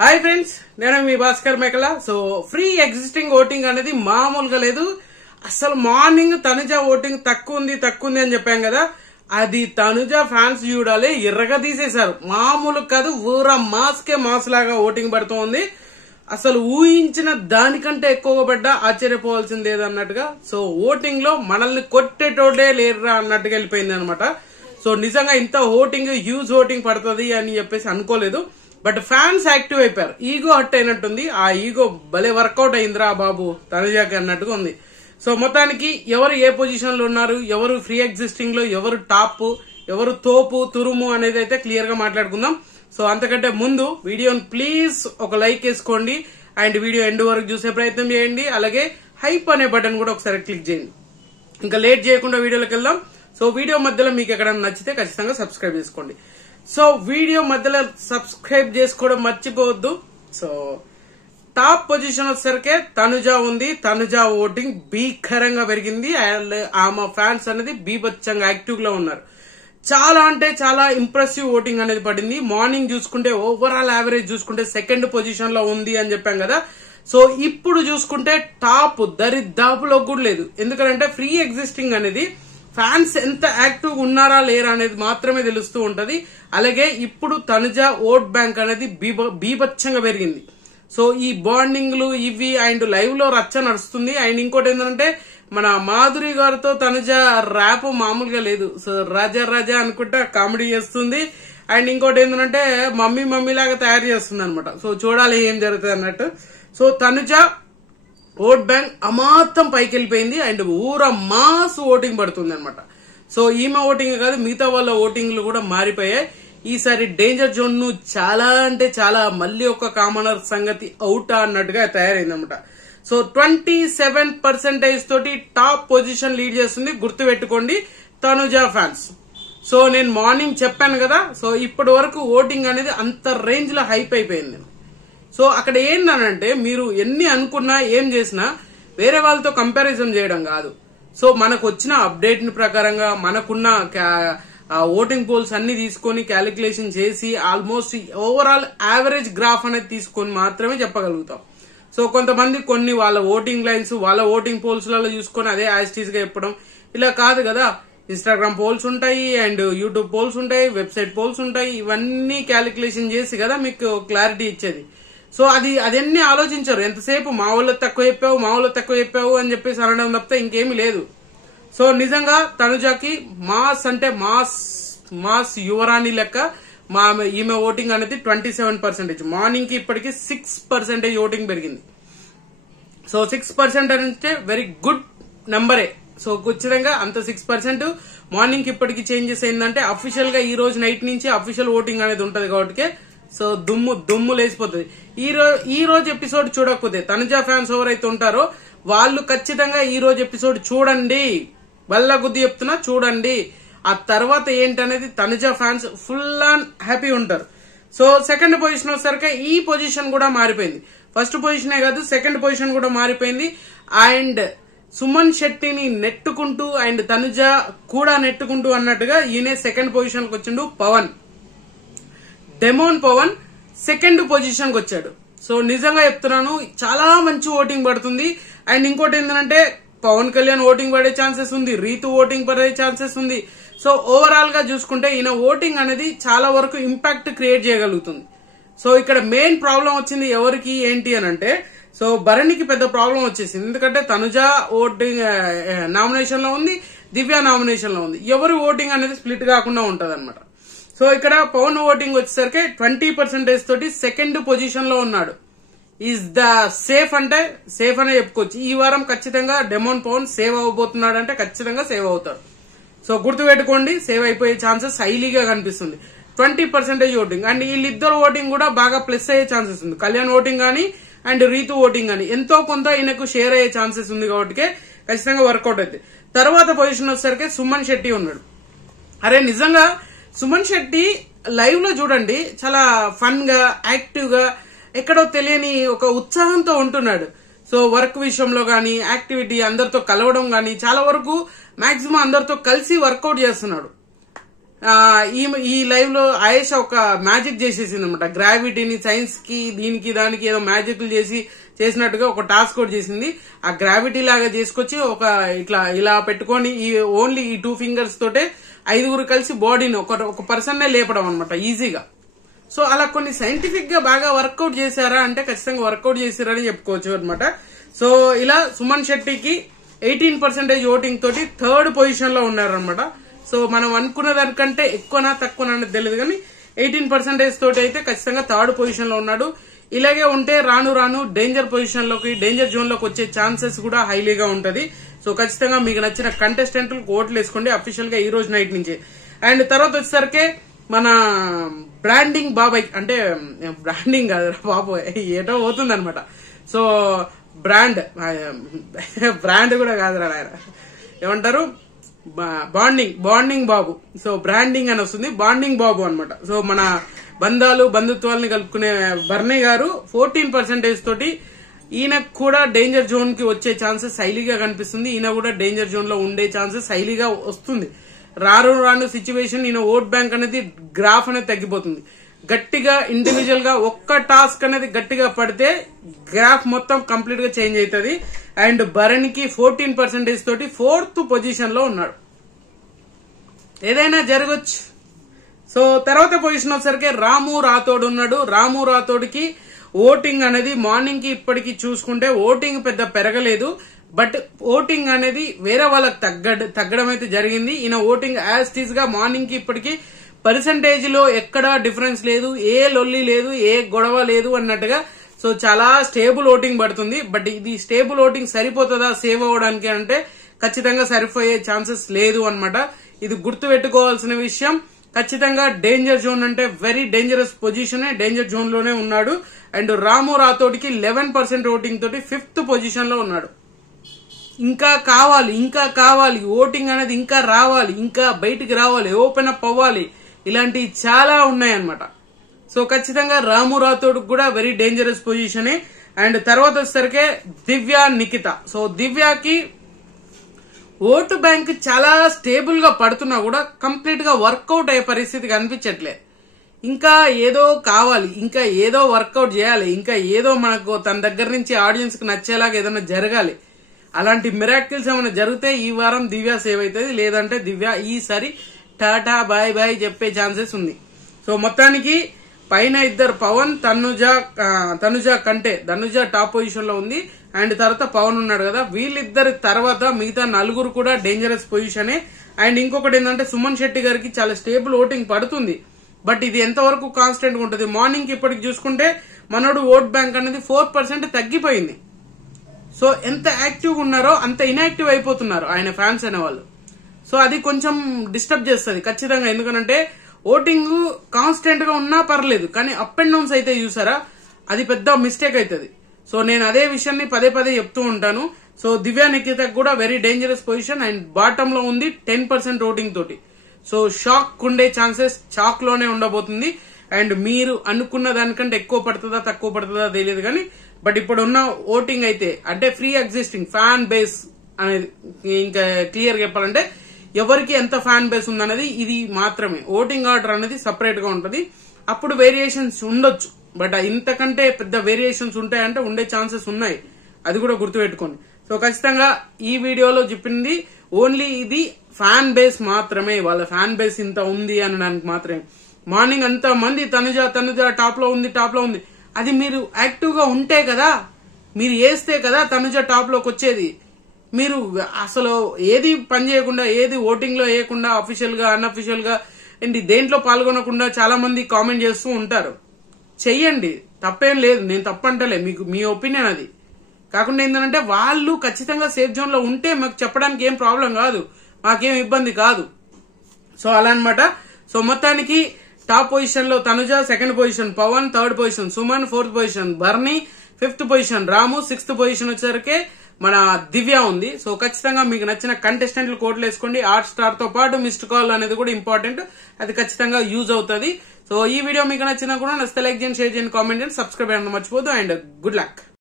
Hi friends, నేను మీ భాస్కర్ మేకల. So free existing voting అనేది మామూలుగా లేదు. అసలు మార్నింగ్ తనుజ ఓటింగ్ తక్కువ ఉంది అని చెప్పాం కదా, అది తనుజ ఫ్యాన్స్ చూడాలి ఎర్రగా తీసేశారు. మామూలు కాదు, ఊర మాస్కే మాస్ లాగా ఓటింగ్ పడుతోంది. అసలు ఊహించిన దానికంటే ఎక్కువగా పడ్డా ఆశ్చర్యపోవాల్సింది లేదన్నట్టుగా. సో ఓటింగ్ లో మనల్ని కొట్టేటోడే లేరురా అన్నట్టుగా వెళ్ళిపోయింది అనమాట. సో నిజంగా ఇంత ఓటింగ్ హ్యూజ్ ఓటింగ్ పడుతుంది అని చెప్పేసి అనుకోలేదు. బట్ ఫ్యాన్స్ యాక్టివ్ అయిపోయారు. ఈగో హట్ అయినట్టుంది. ఆ ఈగో భలే వర్కౌట్ అయిందిరా బాబు తనుజాకి అన్నట్టుగా ఉంది. సో మొత్తానికి ఎవరు ఏ పొజిషన్ లో ఉన్నారు, ఎవరు ఫ్రీ ఎగ్జిస్టింగ్ లో, ఎవరు టాప్, ఎవరు తోపు తురుము అనేది అయితే క్లియర్ గా మాట్లాడుకుందాం. సో అంతకంటే ముందు వీడియోని ప్లీజ్ ఒక లైక్ వేసుకోండి అండ్ వీడియో ఎండ్ వరకు చూసే ప్రయత్నం చేయండి. అలాగే హైప్ అనే బటన్ కూడా ఒకసారి క్లిక్ చేయండి. ఇంకా లేట్ చేయకుండా వీడియోలోకి వెళ్దాం. సో వీడియో మధ్యలో మీకు ఎక్కడైనా నచ్చితే ఖచ్చితంగా సబ్స్క్రైబ్ చేసుకోండి. సో వీడియో మధ్యలో సబ్స్క్రైబ్ చేసుకోవడం మర్చిపోవద్దు. సో టాప్ పొజిషన్ వచ్చేసరికి తనుజ ఉంది. తనుజ ఓటింగ్ భీకరంగా పెరిగింది. ఆమె ఫ్యాన్స్ అనేది బీభత్సంగా యాక్టివ్ లో ఉన్నారు. చాలా అంటే చాలా ఇంప్రెసివ్ ఓటింగ్ అనేది పడింది. మార్నింగ్ చూసుకుంటే ఓవరాల్ యావరేజ్ చూసుకుంటే సెకండ్ పొజిషన్ లో ఉంది అని చెప్పాం కదా. సో ఇప్పుడు చూసుకుంటే టాప్ దరిదాపులో కూడా లేదు. ఎందుకంటే ఫ్రీ ఎగ్జిస్టింగ్ అనేది ఫ్యాన్స్ ఎంత యాక్టివ్ ఉన్నారా లేరా అనేది మాత్రమే తెలుస్తూ ఉంటది. అలాగే ఇప్పుడు తనుజ ఓట్ బ్యాంక్ అనేది బీభత్సంగా పెరిగింది. సో ఈ బాండింగ్లు ఇవి అండ్ లైవ్ లో రచ్చ నడుస్తుంది. అండ్ ఇంకోటి ఏంటంటే మన మాధురి గారితో తనుజ ర్యాప్ మామూలుగా లేదు. సో రాజా అనుకుంటా కామెడీ చేస్తుంది. అండ్ ఇంకోటి ఏంటంటే మమ్మీ లాగా తయారు చేస్తుంది అనమాట. సో చూడాలి ఏం జరుగుతుంది అన్నట్టు. సో తనుజ ఓట్ బ్యాంక్ అమాంతం పైకి వెళ్ళిపోయింది అండ్ ఊర మాస్ ఓటింగ్ పడుతుంది అనమాట. సో ఈమె ఓటింగ్ కాదు, మిగతా వాళ్ళ ఓటింగ్లు కూడా మారిపోయాయి. ఈసారి డేంజర్ జోన్ ను చాలా అంటే చాలా మళ్ళీ ఒక కామనర్ సంగతి అవుట్ అన్నట్టుగా తయారైంది అనమాట. సో 27% తోటి టాప్ పొజిషన్ లీడ్ చేస్తుంది. గుర్తుపెట్టుకోండి తనుజ ఫ్యాన్స్. సో నేను మార్నింగ్ చెప్పాను కదా, సో ఇప్పటి వరకు ఓటింగ్ అనేది అంత రేంజ్ లో హైప్ అయిపోయింది. సో అక్కడ ఏంటనంటే మీరు ఎన్ని అనుకున్నా ఏం చేసినా వేరే వాళ్ళతో కంపారిజన్ చేయడం కాదు. సో మనకు వచ్చిన అప్డేట్ ప్రకారంగా మనకున్న ఓటింగ్ పోల్స్ అన్ని తీసుకొని క్యాలిక్యులేషన్ చేసి ఆల్మోస్ట్ ఓవరాల్ యావరేజ్ గ్రాఫ్ అనేది తీసుకొని మాత్రమే చెప్పగలుగుతాం. సో కొంతమంది కొన్ని వాళ్ళ ఓటింగ్ లైన్స్ వాళ్ళ ఓటింగ్ పోల్స్ లలో చూసుకొని అదే యాస్టీస్ గా చెప్పడం ఇలా కాదు కదా. ఇన్స్టాగ్రామ్ పోల్స్ ఉంటాయి అండ్ యూట్యూబ్ పోల్స్ ఉంటాయి, వెబ్సైట్ పోల్స్ ఉంటాయి. ఇవన్నీ క్యాలిక్యులేషన్ చేసి కదా మీకు క్లారిటీ ఇచ్చేది. సో అదన్నీ ఆలోచించారు. ఎంతసేపు మా వాళ్ళకి తక్కువ చెప్పావు అని చెప్పేసి అనడం తప్పితే ఇంకేమీ లేదు. సో నిజంగా తనుజాకి మాస్ అంటే మాస్ యువరాణి లెక్క ఈమె ఓటింగ్ అనేది 27%. మార్నింగ్ కి ఇప్పటికి 6% ఓటింగ్ పెరిగింది. సో 6% అంటే వెరీ గుడ్ నెంబరే. సో ఖచ్చితంగా అంత 6% మార్నింగ్ కి ఇప్పటికి చేంజెస్ అయిందంటే అఫీషియల్ గా ఈ రోజు నైట్ నుంచి అఫీషియల్ ఓటింగ్ అనేది ఉంటది కాబట్టి సో దుమ్ము లేసిపోతుంది. ఈ రోజు ఎపిసోడ్ చూడకపోతే తనుజ ఫ్యాన్స్ ఎవరైతే ఉంటారో వాళ్ళు ఖచ్చితంగా ఈ రోజు ఎపిసోడ్ చూడండి. వల్ల గుద్ది చెప్తున్నా చూడండి. ఆ తర్వాత ఏంటనేది Tanuja fans full on happy ఉంటారు. సో సెకండ్ పొజిషన్ వచ్చేసరికి ఈ పొజిషన్ కూడా మారిపోయింది. ఫస్ట్ పొజిషనే కాదు సెకండ్ పొజిషన్ కూడా మారిపోయింది. అండ్ సుమన్ శెట్టిని నెట్టుకుంటూ అండ్ తనుజ కూడా నెట్టుకుంటూ అన్నట్టుగా ఈయన సెకండ్ పొజిషన్ కి వచ్చిండు. డెమోన్ పవన్ సెకండ్ పొజిషన్ కి వచ్చాడు. సో నిజంగా చెప్తున్నాను చాలా మంచి ఓటింగ్ పడుతుంది. అండ్ ఇంకోటి ఏంటంటే పవన్ కళ్యాణ్ ఓటింగ్ పడే ఛాన్సెస్ ఉంది, రీతు ఓటింగ్ పడే ఛాన్సెస్ ఉంది. సో ఓవరాల్ గా చూసుకుంటే ఈయన ఓటింగ్ అనేది చాలా వరకు ఇంపాక్ట్ క్రియేట్ చేయగలుగుతుంది. సో ఇక్కడ మెయిన్ ప్రాబ్లం వచ్చింది ఎవరికి ఏంటి అని అంటే, సో భరణికి పెద్ద ప్రాబ్లం వచ్చేసింది. ఎందుకంటే తనుజ ఓటింగ్ నామినేషన్ లో ఉంది, దివ్య నామినేషన్ లో ఉంది. ఎవరు ఓటింగ్ అనేది స్ప్లిట్ కాకుండా ఉంటది అనమాట. సో ఇక్కడ పవన్ ఓటింగ్ వచ్చేసరికి 20% తోటి సెకండ్ పొజిషన్ లో ఉన్నాడు. ఈజ్ ద సేఫ్ అంటే సేఫ్ అనే చెప్పుకోవచ్చు. ఈ వారం ఖచ్చితంగా డెమోన్ పవన్ సేవ్ అవ్వబోతున్నాడు అంటే ఖచ్చితంగా సేవ్ అవుతాడు. సో గుర్తుపెట్టుకోండి, సేవ్ అయిపోయే ఛాన్సెస్ హైలీగా కనిపిస్తుంది. 20% ఓటింగ్ అండ్ వీళ్ళిద్దరు ఓటింగ్ కూడా బాగా ప్లస్ అయ్యే ఛాన్సెస్ ఉంది. కళ్యాణ్ ఓటింగ్ గానీ అండ్ రీతు ఓటింగ్ గానీ ఎంతో కొంత ఈయనకు షేర్ అయ్యే ఛాన్సెస్ ఉంది కాబట్టి ఖచ్చితంగా వర్కౌట్ అవుతుంది. తర్వాత పొజిషన్ వచ్చేసరికి సుమన్ శెట్టి ఉన్నాడు. అరే నిజంగా సుమన్ శెట్టి లైవ్ లో చూడండి చాలా ఫన్ గా యాక్టివ్ గా ఎక్కడో తెలియని ఒక ఉత్సాహంతో ఉంటున్నాడు. సో వర్క్ విషయంలో గానీ యాక్టివిటీ అందరితో కలవడం గానీ చాలా వరకు మాక్సిమం అందరితో కలిసి వర్కౌట్ చేస్తున్నాడు. ఈ లైవ్ లో ఆయేష ఒక మ్యాజిక్ చేసేసింది అనమాట. గ్రావిటీని సైన్స్ కి దీనికి దానికి ఏదో మ్యాజిక్లు చేసినట్టుగా ఒక టాస్క్ కూడా చేసింది. ఆ గ్రావిటీ లాగా చేసుకొచ్చి ఒక ఇలా పెట్టుకొని ఓన్లీ ఈ 2 ఫింగర్స్ తోటే 5 కలిసి బాడీని ఒక పర్సన్ నే లేపడం అనమాట ఈజీగా. సో అలా కొన్ని సైంటిఫిక్ గా బాగా వర్కౌట్ చేశారా అంటే ఖచ్చితంగా వర్కౌట్ చేశారని చెప్పుకోవచ్చు అనమాట. సో ఇలా సుమన్ శెట్టికి 18% ఓటింగ్ తోటి 3rd పొజిషన్ లో ఉన్నారనమాట. సో మనం అనుకున్న దానికంటే ఎక్కువనా తక్కువనా అనేది తెలియదు కానీ 18% తోటి అయితే ఖచ్చితంగా 3rd పొజిషన్ లో ఉన్నాడు. ఇలాగే ఉంటే రాను రాను డేంజర్ పొజిషన్ లోకి డేంజర్ జోన్ లోకి వచ్చే ఛాన్సెస్ కూడా హైలీగా ఉంటది. సో ఖచ్చితంగా మీకు నచ్చిన కంటెస్టెంట్లకు ఓట్లు వేసుకోండి అఫీషియల్ గా ఈ రోజు నైట్ నుంచి. అండ్ తర్వాత వచ్చేసరికి మన బ్రాండింగ్ బాబాయ్ అంటే బ్రాండింగ్ కాదు బాబు ఏటో పోతుంది అనమాట. సో బ్రాండ్ కూడా కాదురా ఆయన ఏమంటారు బాండింగ్ బాబు. సో బ్రాండింగ్ అని వస్తుంది బాండింగ్ బాబు అనమాట. సో మన బంధుత్వాలని కలుపుకునే బర్నీ గారు 14% తోటి ఈయనకు కూడా డేంజర్ జోన్ కి వచ్చే ఛాన్సెస్ హైలీగా కనిపిస్తుంది. ఈయన కూడా డేంజర్ జోన్ లో ఉండే ఛాన్సెస్ హైలీగా వస్తుంది. రాను సిచ్యువేషన్ ఈయన ఓట్ బ్యాంక్ అనేది గ్రాఫ్ అనేది తగ్గిపోతుంది. గట్టిగా ఇండివిజువల్ గా ఒక్క టాస్క్ అనేది గట్టిగా పడితే గ్రాఫ్ మొత్తం కంప్లీట్ గా చేంజ్ అవుతుంది. అండ్ భరణికి 14% తోటి 4th పొజిషన్ లో ఉన్నాడు. ఏదైనా జరగచ్చు. సో తర్వాత పొజిషన్ వచ్చేసరికి రాము రాథోడ్ ఉన్నాడు. రాము రాథోడ్కి ఓటింగ్ అనేది మార్నింగ్ కి ఇప్పటికి చూసుకుంటే ఓటింగ్ పెద్ద పెరగలేదు. బట్ ఓటింగ్ అనేది వేరే వాళ్ళకి తగ్గడం అయితే జరిగింది. ఈయన ఓటింగ్ యాజ్ టీజ్ గా మార్నింగ్ కి ఇప్పటికి పర్సంటేజ్ లో ఎక్కడా డిఫరెన్స్ లేదు, ఏ లొల్లి లేదు, ఏ గొడవ లేదు అన్నట్టుగా. సో చాలా స్టేబుల్ ఓటింగ్ పడుతుంది. బట్ ఇది స్టేబుల్ ఓటింగ్ సరిపోతుందా సేవ్ అవ్వడానికి అంటే ఖచ్చితంగా సరిపోయే ఛాన్సెస్ లేదు అన్నమాట. ఇది గుర్తు పెట్టుకోవాల్సిన విషయం. ఖచ్చితంగా డేంజర్ జోన్ అంటే very dangerous position, danger zone లోనే ఉన్నాడు. అండ్ రాము రాథోడ్కి 11% ఓటింగ్ తోటి 5th పొజిషన్ లో ఉన్నాడు. ఇంకా కావాలి ఓటింగ్ అనేది ఇంకా రావాలి, ఇంకా బయటికి రావాలి, ఓపెన్ అప్ అవ్వాలి, ఇలాంటివి చాలా ఉన్నాయన్నమాట. సో ఖచ్చితంగా రాము రాథోడ్ కూడా వెరీ డేంజరస్ పొజిషనే. అండ్ తర్వాత వచ్చేసరికి దివ్య నిఖిత. సో దివ్యకి ఓటు బ్యాంక్ చాలా స్టేబుల్ గా పడుతున్నా కూడా కంప్లీట్ గా వర్కౌట్ అయ్యే పరిస్థితి కనిపించట్లేదు. ఇంకా ఏదో కావాలి, ఇంకా ఏదో వర్కౌట్ చేయాలి, ఇంకా ఏదో మనకు తన దగ్గర నుంచి ఆడియన్స్ కి నచ్చేలాగా ఏదైనా జరగాలి. అలాంటి మిరాకిల్స్ ఏమైనా జరిగితే ఈ వారం దివ్య సేవ్ అవుతుంది. లేదంటే దివ్య ఈసారి టాటా బాయ్ బాయ్ చెప్పే ఛాన్సెస్ ఉంది. సో మొత్తానికి పైన ఇద్దరు పవన్ తనుజ కంటే ధనుజ టాప్ పొజిషన్ లో ఉంది. అండ్ తర్వాత పవన్ ఉన్నాడు కదా, వీళ్ళిద్దరి తర్వాత మిగతా 4 కూడా డేంజరస్ పొజిషనే. అండ్ ఇంకొకటి ఏంటంటే సుమన్ శెట్టి గారికి చాలా స్టేబుల్ ఓటింగ్ పడుతుంది. బట్ ఇది ఎంతవరకు కాన్స్టెంట్ గా ఉంటుంది. మార్నింగ్ కి ఇప్పటికి చూసుకుంటే మనోడు ఓట్ బ్యాంక్ అనేది 4% తగ్గిపోయింది. సో ఎంత యాక్టివ్ ఉన్నారో అంత ఇన్యాక్టివ్ అయిపోతున్నారు ఆయన ఫ్యాన్స్ అనే వాళ్ళు. సో అది కొంచెం డిస్టర్బ్ చేస్తుంది ఖచ్చితంగా. ఎందుకంటే ఓటింగ్ కాన్స్టెంట్ గా ఉన్నా పర్లేదు, కానీ అప్ అండ్ డౌన్స్ అయితే చూసారా అది పెద్ద మిస్టేక్ అవుతుంది. సో నేను అదే విషయాన్ని పదే చెప్తూ ఉంటాను. సో దివ్య నిఖితకు కూడా very dangerous position and bottom లో ఉంది 10% ఓటింగ్ తోటి. సో షాక్ ఉండే ఛాన్సెస్ షాక్ లోనే ఉండబోతుంది. అండ్ మీరు అనుకున్న దానికంటే ఎక్కువ పడుతుందా తక్కువ పడుతుందా తెలియదు కానీ బట్ ఇప్పుడు ఉన్న ఓటింగ్ అయితే అంటే ఫ్రీ ఎగ్జిస్టింగ్ ఫ్యాన్ బేస్ అనేది ఇంకా క్లియర్ చెప్పాలంటే ఎవరికి ఎంత ఫ్యాన్ బేస్ ఉందనేది ఇది మాత్రమే. ఓటింగ్ ఆర్డర్ అనేది సపరేట్ గా ఉంటది. అప్పుడు వేరియేషన్స్ ఉండొచ్చు, బట్ ఇంతకంటే పెద్ద వేరియేషన్స్ ఉంటాయంటే ఉండే ఛాన్సెస్ ఉన్నాయి, అది కూడా గుర్తుపెట్టుకోండి. సో ఖచ్చితంగా ఈ వీడియోలో చెప్పింది ఓన్లీ ఇది ఫ్యాన్ బేస్ మాత్రమే, వాళ్ళ ఫ్యాన్ బేస్ ఇంత ఉంది అనడానికి మాత్రమే. మార్నింగ్ అంత మంది తనుజ టాప్ లో ఉంది, అది మీరు యాక్టివ్ గా ఉంటే కదా, మీరు వేస్తే కదా తనుజ టాప్ లోకి వచ్చేది. మీరు అసలు ఏది పని చేయకుండా, ఏది ఓటింగ్ లో వేయకుండా, అఫీషియల్ గా అన్అఫీషియల్ గా ఏంటి దేంట్లో పాల్గొనకుండా చాలా మంది కామెంట్ చేస్తూ ఉంటారు. చెయ్యండి, తప్పేం లేదు, నేను తప్పంటలే, మీకు మీ ఒపీనియన్ అది. కాకుండా ఏంటంటే వాళ్ళు ఖచ్చితంగా సేఫ్ జోన్ లో ఉంటే మాకు చెప్పడానికి ఏం ప్రాబ్లం కాదు, మాకేం ఇబ్బంది కాదు. సో అలా అనమాట. సో మొత్తానికి టాప్ పొజిషన్ లో Tanuja, 2nd position Pavan, 3rd position Suman, 4th position బర్నీ, 5th position Ramu, 6th position వచ్చేసరికి మన దివ్య ఉంది. సో ఖచ్చితంగా మీకు నచ్చిన కంటెస్టెంట్లు కోట్లు వేసుకోండి. హాట్ స్టార్ తో పాటు మిస్డ్ కాల్ అనేది కూడా ఇంపార్టెంట్, అది ఖచ్చితంగా యూజ్ అవుతుంది. సో ఈ వీడియో మీకు నచ్చినా కూడా నచ్చితే లైక్ చేయండి, షేర్ చేయండి, కామెంట్ చేయండి, సబ్స్క్రైబ్ చేయడం మర్చిపోద్దు. And good luck.